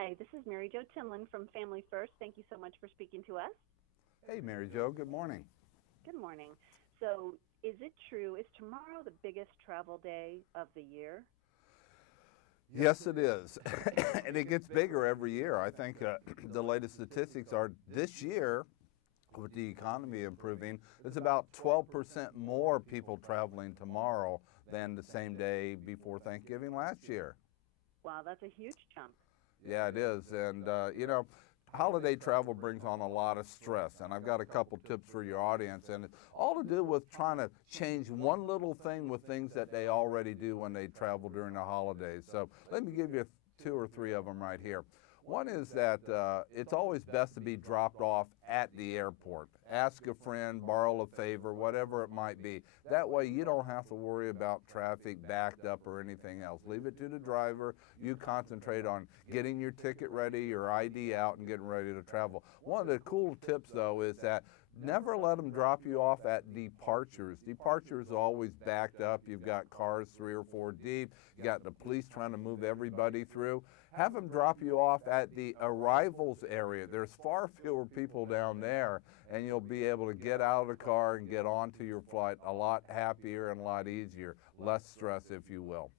Hi, this is Mary Jo Tinlin from Family First. Thank you so much for speaking to us. Hey, Mary Jo, good morning. Good morning. So, is it true, is tomorrow the biggest travel day of the year? Yes, it is. And it gets bigger every year. I think the latest statistics are this year, with the economy improving, it's about 12% more people traveling tomorrow than the same day before Thanksgiving last year. Wow, that's a huge jump. Yeah, it is. And, holiday travel brings on a lot of stress. And I've got a couple tips for your audience. And it's all to do with trying to change one little thing with things that they already do when they travel during the holidays. So let me give you two or three of them right here. One is that it's always best to be dropped off at the airport. Ask a friend, borrow a favor, whatever it might be. That way you don't have to worry about traffic backed up or anything else. Leave it to the driver. You concentrate on getting your ticket ready, your ID out, and getting ready to travel. One of the cool tips, though, is that never let them drop you off at departures. Departures are always backed up. You've got cars 3 or 4 deep. You got the police trying to move everybody through. Have them drop you off at the arrivals area. There's far fewer people down there, and you'll be able to get out of the car and get onto your flight a lot happier and a lot easier. Less stress, if you will.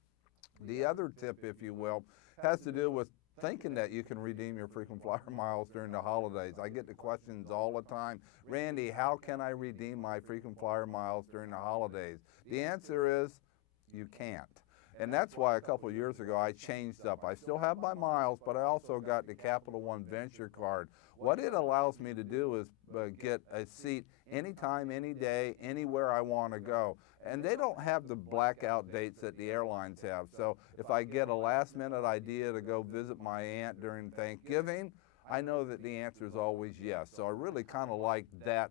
The other tip, if you will, has to do with thinking that you can redeem your frequent flyer miles during the holidays. I get the questions all the time, Randy, how can I redeem my frequent flyer miles during the holidays? The answer is you can't. And that's why a couple of years ago I changed up. I still have my miles, but I also got the CapitalOne Venture Card. What it allows me to do is get a seat anytime, any day, anywhere I want to go. And they don't have the blackout dates that the airlines have. So if I get a last-minute idea to go visit my aunt during Thanksgiving, I know that the answer is always yes. So I really kind of like that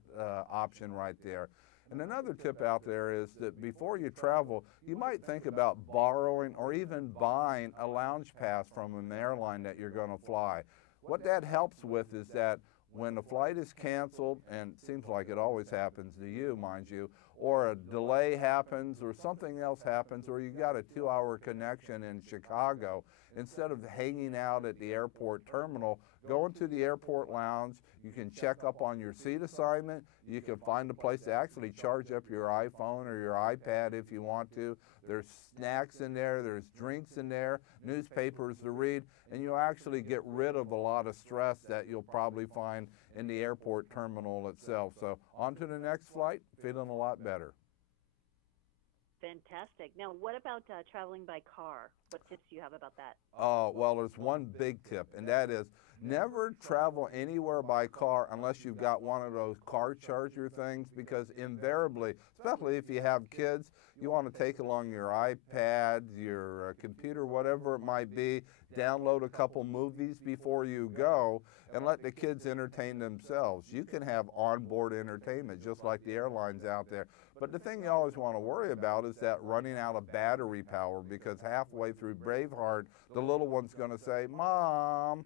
option right there. And another tip out there is that before you travel, you might think about borrowing or even buying a lounge pass from an airline that you're going to fly. What that helps with is that when the flight is canceled, and it seems like it always happens to you, mind you, or a delay happens or something else happens, or you got a 2-hour connection in Chicago, instead of hanging out at the airport terminal, go into the airport lounge. You can check up on your seat assignment. You can find a place to actually charge up your iPhone or your iPad if you want to. There's snacks in there, there's drinks in there, newspapers to read, and you'll actually get rid of a lot of stress that you'll probably find in the airport terminal itself. So on to the next flight, feeling a lot better. Fantastic. Now, what about traveling by car? What tips do you have about that? Oh, well, there's one big tip, and that is never travel anywhere by car unless you've got one of those car charger things, because invariably, especially if you have kids, you want to take along your iPad, your computer, whatever it might be, download a couple movies before you go, and let the kids entertain themselves. You can have onboard entertainment just like the airlines out there, but the thing you always want to worry about is that running out of battery power, because halfway through Braveheart, the little one's going to say, Mom,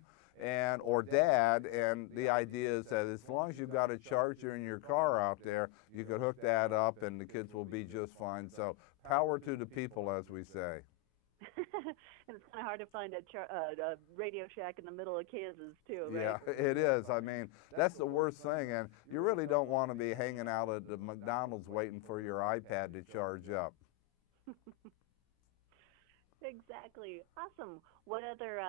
or Dad, and the idea is that as long as you've got a charger in your car out there, you can hook that up and the kids will be just fine. So power to the people, as we say. And it's kind of hard to find a Radio Shack in the middle of Kansas, too, right? Yeah, it is. I mean, that's the worst thing, and you really don't want to be hanging out at the McDonald's waiting for your iPad to charge up. Exactly. Awesome. What other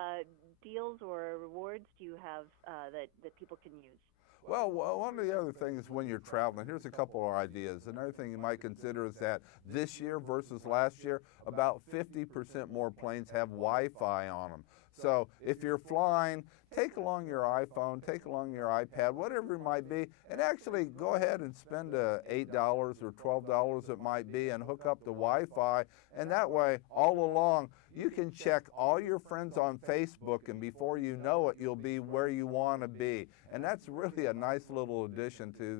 deals or rewards do you have that people can use? Well, one of the other things when you're traveling, here's a couple of ideas. Another thing you might consider is that this year versus last year, about 50% more planes have Wi-Fi on them. So if you're flying, take along your iPhone, take along your iPad, whatever it might be, and actually go ahead and spend $8 or $12 it might be and hook up the Wi-Fi. And that way, all along, you can check all your friends on Facebook, and before you know it, you'll be where you want to be. And that's really a nice little addition to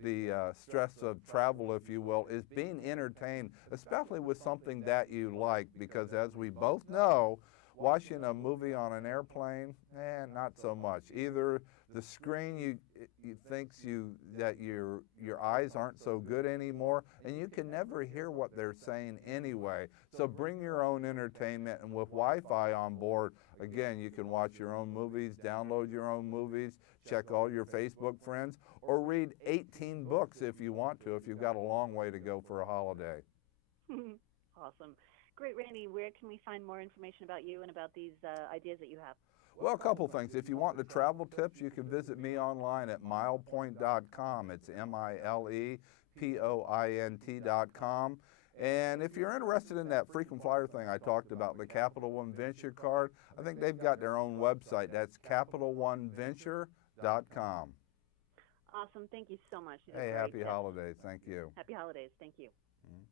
the stress of travel, if you will, is being entertained, especially with something that you like, because as we both know, Watching a movie on an airplane, not so much. Either the screen you thinks that your eyes aren't so good anymore, and you can never hear what they're saying anyway. So bring your own entertainment, and with Wi-Fi on board, again, you can watch your own movies, download your own movies, check all your Facebook friends, or read 18 books if you want to, if you've got a long way to go for a holiday. Awesome. Great, Randy. Where can we find more information about you and about these ideas that you have? Well, a couple things. If you want the travel tips, you can visit me online at milepoint.com. It's milepoint.com. And if you're interested in that frequent flyer thing I talked about, the CapitalOne Venture card, I think they've got their own website. That's CapitalOneVenture.com. Awesome. Thank you so much. Hey, happy holidays. Thank you. Happy holidays. Thank you. Mm-hmm.